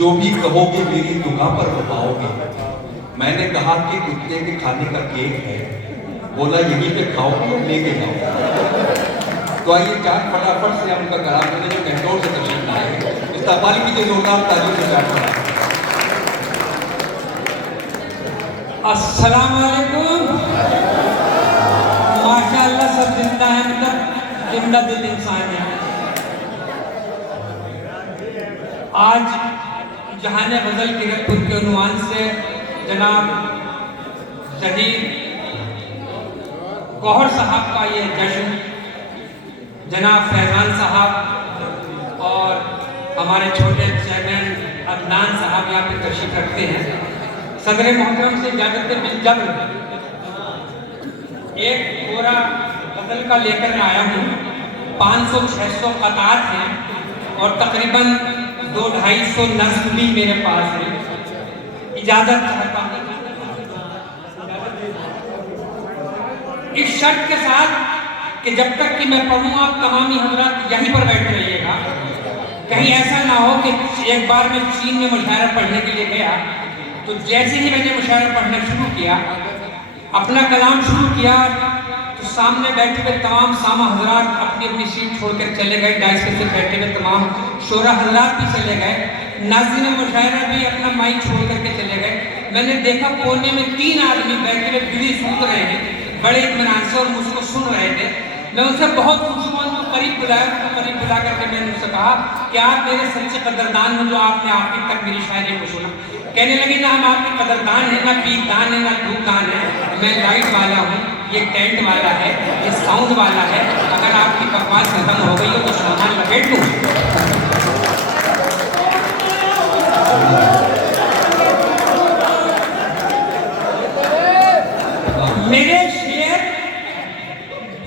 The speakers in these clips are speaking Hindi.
जो भी कहोगे मेरी दुआ पर हो पाओगे। मैंने कहा कि कुत्ते के खाने का केक है, बोला यहीं पे खाओगे या लेके जाओ। तो आइए चाट फटाफट से हम उनका कलाम करने जो कंट्रोल से तशरीफ लाए, इस्तेमाल कीजिए जोरदार तालियों से चाट फटाफट। अस्सलाम वालेकुम। माशाअल्लाह सब जिंदा है, मतलब जिंदा दिल इंसान है। आज जहान गजल किरतपुर के उन्वान से जनाब शहीद गौहर साहब का ये जश्न, जनाब फैजान साहब और हमारे छोटे चेयरमैन अदनान साहब यहाँ पे तशरीफ रखते हैं। सदर मोहतरम से इजाजत बिल जब्र एक पूरा गजल का लेकर आया हूँ। 500-600 क़तार हैं और तकरीबन 200-250 नज़्म भी मेरे पास है। इजाजत चाहता हूँ इस शर्त के साथ कि जब तक कि मैं पढ़ूंगा तमामी हजरात यहीं पर बैठे रहिएगा। कहीं ऐसा ना हो कि एक बार मैं चीन में मुशायरा पढ़ने के लिए गया तो जैसे ही मैंने मुशायरा पढ़ना शुरू किया, अपना कलाम शुरू किया, तो सामने बैठे हुए तमाम सामा हजरात अपनी अपनी सीट छोड़कर चले गए। डाइस पे बैठे हुए तमाम शोरा हजरात भी चले गए। नाज़रीन मुशायरा भी अपना माइक छोड़ करके चले गए। मैंने देखा कोने में 3 आदमी बैठे हुए बिजली सूख रहे हैं, बड़े इत्मीनान से, और मुझको सुन रहे थे। मैं उनसे बहुत खुश हुआ, उनको करीब बुलाया। करीब बुला करके मैंने उनसे कहा कि आप मेरे सच्चे कदरदान हैं जो आपने आखिर तक मेरी शायरी को सुना। कहने लगे ना हम आपके कदरदान है, ना पीरदान है, ना धूपदान है। मैं लाइट वाला हूँ, ये टेंट वाला है, ये साउंड वाला है। अगर आपकी बकवास खत्म हो गई हो तो सामान लपेट दूँ। मेरे शेर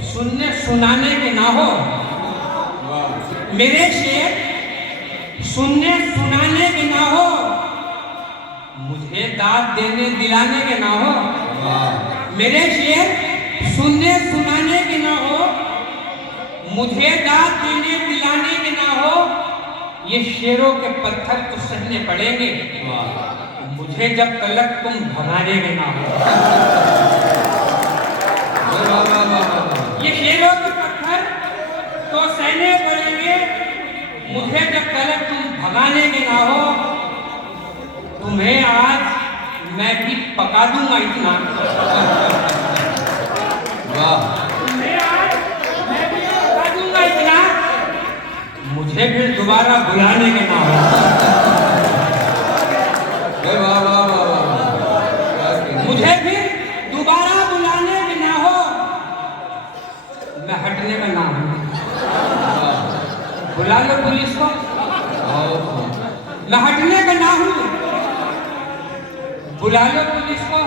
सुनने सुनाने के ना हो, मेरे शेर सुनने सुनाने के ना हो, मुझे दाद देने दिलाने के ना हो। मेरे शेर सुनने सुनाने के ना हो, मुझे दाद देने दिलाने के ना हो। ये शेरों के पत्थर तो सहने पड़ेंगे, मुझे जब तलक तुम भगाने के ना हो। ये शेरों के पत्थर तो सहने पड़ेंगे, मुझे जब तलक तुम भगाने के ना हो। तुम्हें आज मैं भी पका दूंगा इतना, तुम्हें आज मैं भी पका दूंगा इतना, मुझे फिर दोबारा बुलाने के ना हो। मुझे फिर दोबारा बुलाने के ना हो। मैं हटने का ना हूं, बुला लो पुलिस को। मैं हटने का ना हूं, बुला लो पुलिस को,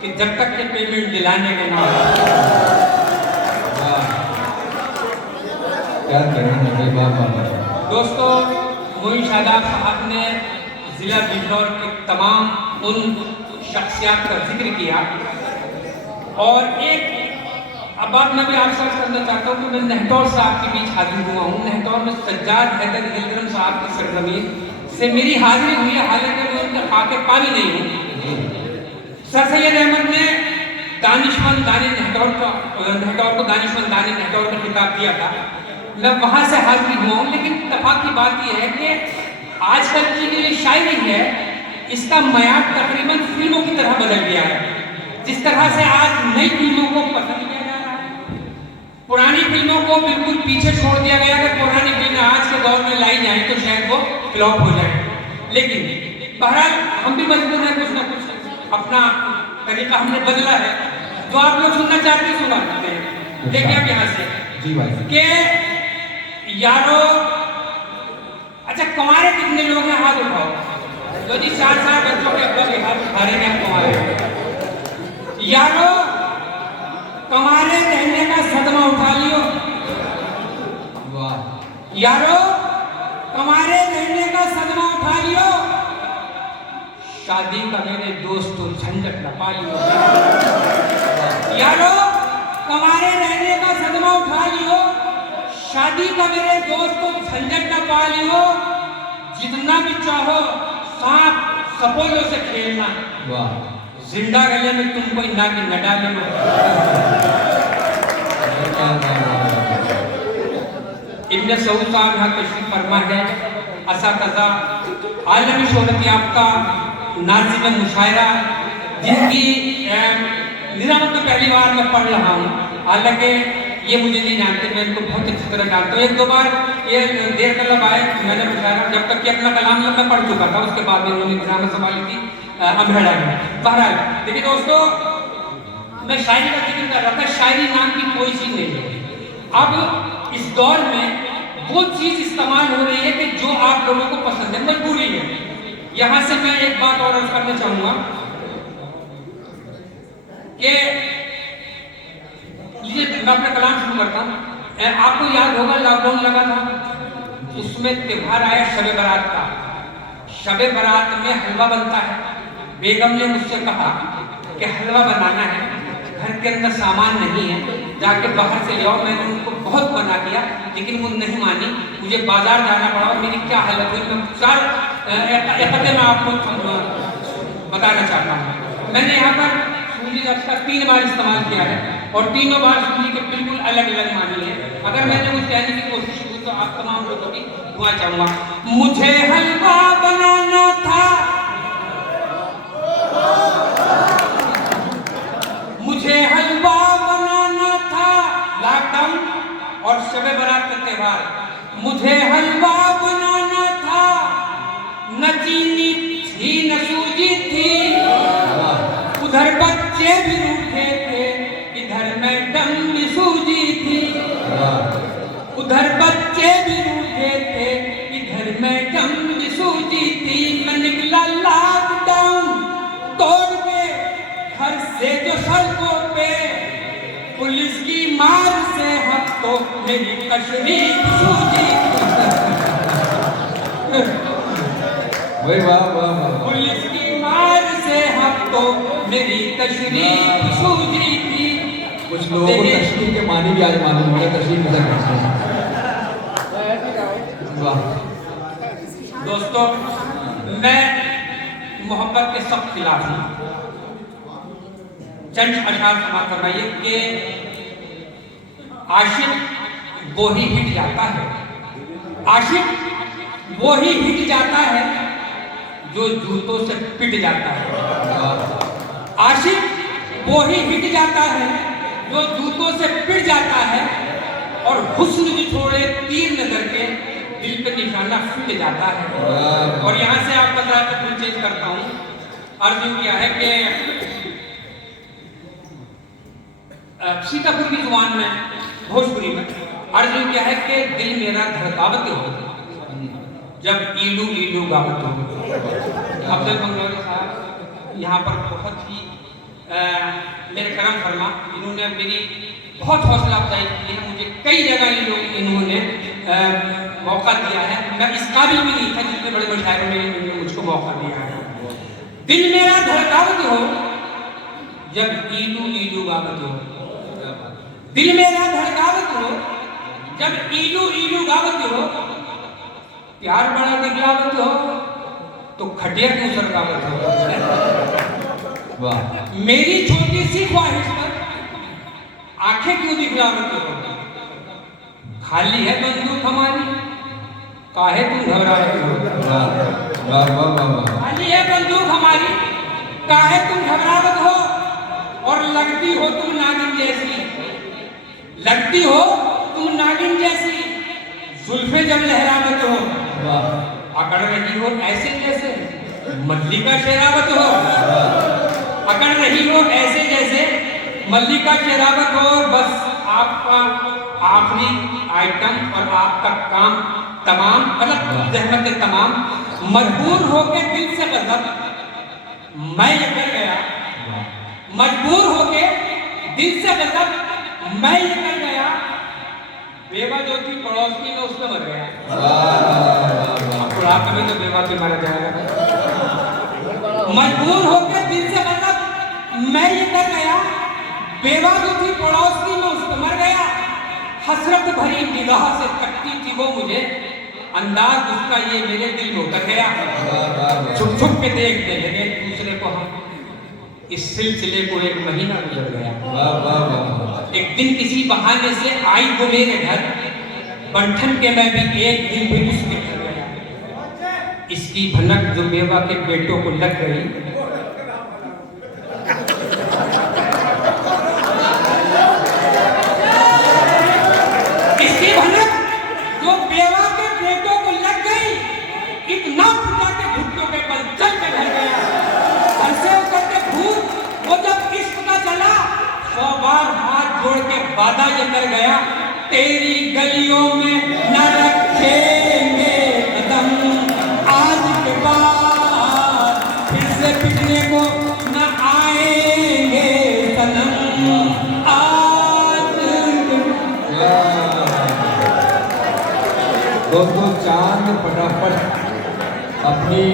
कि जब तक के पेमेंट दिलाने के ना हो। क्या करेंगे दोस्तों, मोइन शादाब साहब ने जिला बिजनौर के तमाम उन शख्सियात का जिक्र किया। और एक अब बात मैं भी आपसे करना चाहता हूँ कि मैं नहतौर साहब के बीच हाजिर हुआ हूँ। नहतौर में सज्जाद हैदर इल्दरम साहब की सरजमीन से मेरी हाजिरी हुई है, हालांकि मैं उनके खाके पानी नहीं हूँ। सर सैयद अहमद ने दानिशमंद दानी नहतौर को दानिशमंद दानी नहतौर का खिताब दिया था। मैं वहाँ से हाजिर हुआ हूँ। लेकिन इत्तेफाक की बात यह है कि आजकल की जो ये शायरी है, इसका मयार तकरीबन फिल्मों की तरह बदल गया है। जिस तरह से आज नई फिल्मों को पसंद किया जा रहा है, पुरानी फिल्मों को बिल्कुल पीछे छोड़ दिया गया। अगर पुरानी फिल्में आज के दौर में लाई जाए तो शायद वो फ्लॉप हो जाए। लेकिन बहरहाल हम भी मजबूर हैं, कुछ ना कुछ अपना तरीका हमने बदला है। जो आप लोग सुनना चाहते हैं सुना सकते हैं। देखिए अब यहाँ से जी भाई के यारो, अच्छा कुंवारे कितने लोग हैं हाथ उठाओ। तो जी 4 बच्चों के अब्बा के हाथ उठा रहे हैं कुंवारे। यारो कुंवारे रहने का सदमा उठा लियो। वाह। यारो कुंवारे रहने का सदमा उठा लियो, शादी का मेरे दोस्तों झंझट न पा लियो। यारो कुंवारे रहने का सदमा उठा लियो, शादी का मेरे दोस्तों झंझट न पा लियो। जितना भी चाहो सांप सपोलों से खेलना, वाह जिंदा गले में तुम कोई ना कि न डाले। इब्न सऊद साहब यहाँ तशरीफ फरमा है, असातिज़ा आलमी शोहरत याफ्ता नाज़िम मुशायरा, जिनकी निज़ामत में पहली बार मैं पढ़ रहा हूँ। हालांकि ये मुझे नहीं जानते, मैं इनको बहुत अच्छी तरह जानता हूँ। एक दो बार ये देर तलब आए, मैंने मुशायरा जब तक कि अपना कलाम मैं पढ़ चुका था, उसके बाद में उन्होंने निज़ामत संभाली थी अमहेड़ा में। बहरहाल देखिए दोस्तों, मैं शायरी का जिक्र कर रहा था, शायरी नाम की कोई चीज़ नहीं है। अब इस दौर में वो चीज़ इस्तेमाल हो रही है कि जो आप लोगों को पसंद है, मजबूरी है। यहाँ से मैं एक बात और अर्ज करना चाहूँगा कि मैं अपना कलाम शुरू करता हूँ। आपको याद होगा लॉकडाउन लगा था, उसमें त्योहार आया शब बारात का। शब बारात में हलवा बनता है। बेगम ने मुझसे कहा कि हलवा बनाना है, घर के अंदर सामान नहीं है, जाके बाहर से ले आओ। मैंने उनको बहुत मना किया, लेकिन वो नहीं मानी। मुझे बाजार जाना पड़ा और मेरी क्या हालत हुई मैं एकते में आपको बताना चाहता हूँ। मैंने यहाँ पर सूजी का 3 बार इस्तेमाल किया है और तीनों बार सूजी के बिल्कुल अलग अलग मानी है। अगर मैंने कुछ कहने की कोशिश की तो आप तमाम लोगों की दुआ चाहूँगा। मुझे हलवा बनाना था, मुझे हलवा बनाना था, लॉकडाउन और शब बारात का त्योहार। मुझे हलवा बनाना था, न चीनी थी न सूजी थी, उधर बच्चे भी रूठे थे, इधर मैडम भी सूजी थी। उधर बच्चे भी रूठे थे, इधर मैडम भी सूजी थी। मैं निकला लॉकडाउन तोड़ के घर से जो सड़कों पे, पुलिस की मार से हफ्तों मेरी तशरीफ सूजी। वाह वाह वाह। पुलिस की मार से हफ्तों मेरी तशरीफ सूजी थी। कुछ लोगों को तशरीफ के मानी भी आज मालूम होगा, तशरीफ नजर करते हैं। वाह दोस्तों, मैं मोहब्बत के सब खिलाफ हूँ। चंद अशार समाप्त फरमाइए कि आशिक वो ही हिट जाता है, आशिक वो ही हिट जाता है जो जूतों से पिट जाता है। आशिक वो ही हिट जाता है जो जूतों से पिट जाता है, और हुस्न भी छोड़े तीर नजर के दिल पे निशाना फिट जाता है। और यहाँ से आप बता के फिर चेंज करता हूँ। अर्ज यूं किया है कि सीतापुर की जुबान में, भोजपुरी में अर्ज यूं किया है कि दिल मेरा धड़कावत हो जब ईलू ईलू गावत हो। अब्दुल बंगलोरी साहब यहाँ पर बहुत ही मेरे करम फरमा, इन्होंने मेरी बहुत हौसला अफजाई की है। मुझे कई जगह इन्होंने मौका दिया है, मैं इस काबिल भी नहीं था जितने बड़े बड़े शायरों ने इन्होंने मुझको मौका दिया है। दिल मेरा धड़कावत हो जब ईलू ईलू गावत हो, दिल मेरा धड़कावत हो जब ईलू ईलू गावत हो। प्यार बड़ा दिखलावत हो तो खटिया क्यों सरकावत हो। वाह। मेरी छोटी सी ख्वाहिश पर आंखें क्यों दिखलावत हो। खाली है बंदूक हमारी, काहे तुम घबरावत हो। वाह वाह वाह वाह। खाली है बंदूक हमारी, काहे तुम घबरावत हो। और लगती हो तुम नागिन जैसी, लगती हो तुम नागिन जैसी, जुल्फे जब लहरावत हो। अकड़ रही हो ऐसे जैसे मल्लिका शेरावत हो। अकड़ रही हो ऐसे जैसे मल्लिका शेरावत हो। बस आपका आखिरी आइटम और आपका काम तमाम, मतलब जहमत तमाम, मजबूर होके दिल से गजब मैं ये कर गया, मजबूर होके दिल से गजब मैं ये कर गया। बेवा जो थी पड़ोस की में उसमें मर गया। बुढ़ापे में तो बेवा पे मारा जाएगा। मजबूर होकर दिल से मतलब मैं ये कर गया। बेवा जो थी पड़ोस की में उसमें मर गया। हसरत भरी निगाह से तकती थी वो मुझे, अंदाज उसका ये मेरे दिल में उतर गया। छुप छुप के देखने लगे एक दूसरे को हम। इस सिलसिले को 1 महीना गुजर गया। एक दिन किसी बहाने से आई वो मेरे घर, बंठन के मैं भी एक दिन भी उसके घर गया। इसकी भनक जो बेवा के बेटों को लग गई, इसकी भनक जो बेवा के बेटों को लग गई, इतना फुटा के घुटनों के बल चल के रह गया। सर से उतर के भूत वो जब इश्क का चला, 100 बार हाथ जोड़ के वादा ये कर गया, तेरी गलियों में न रखेंगे कदम, आज के बाद फिर से पिटने को न आएंगे सनम। दोस्तों चांद फटाफट अपनी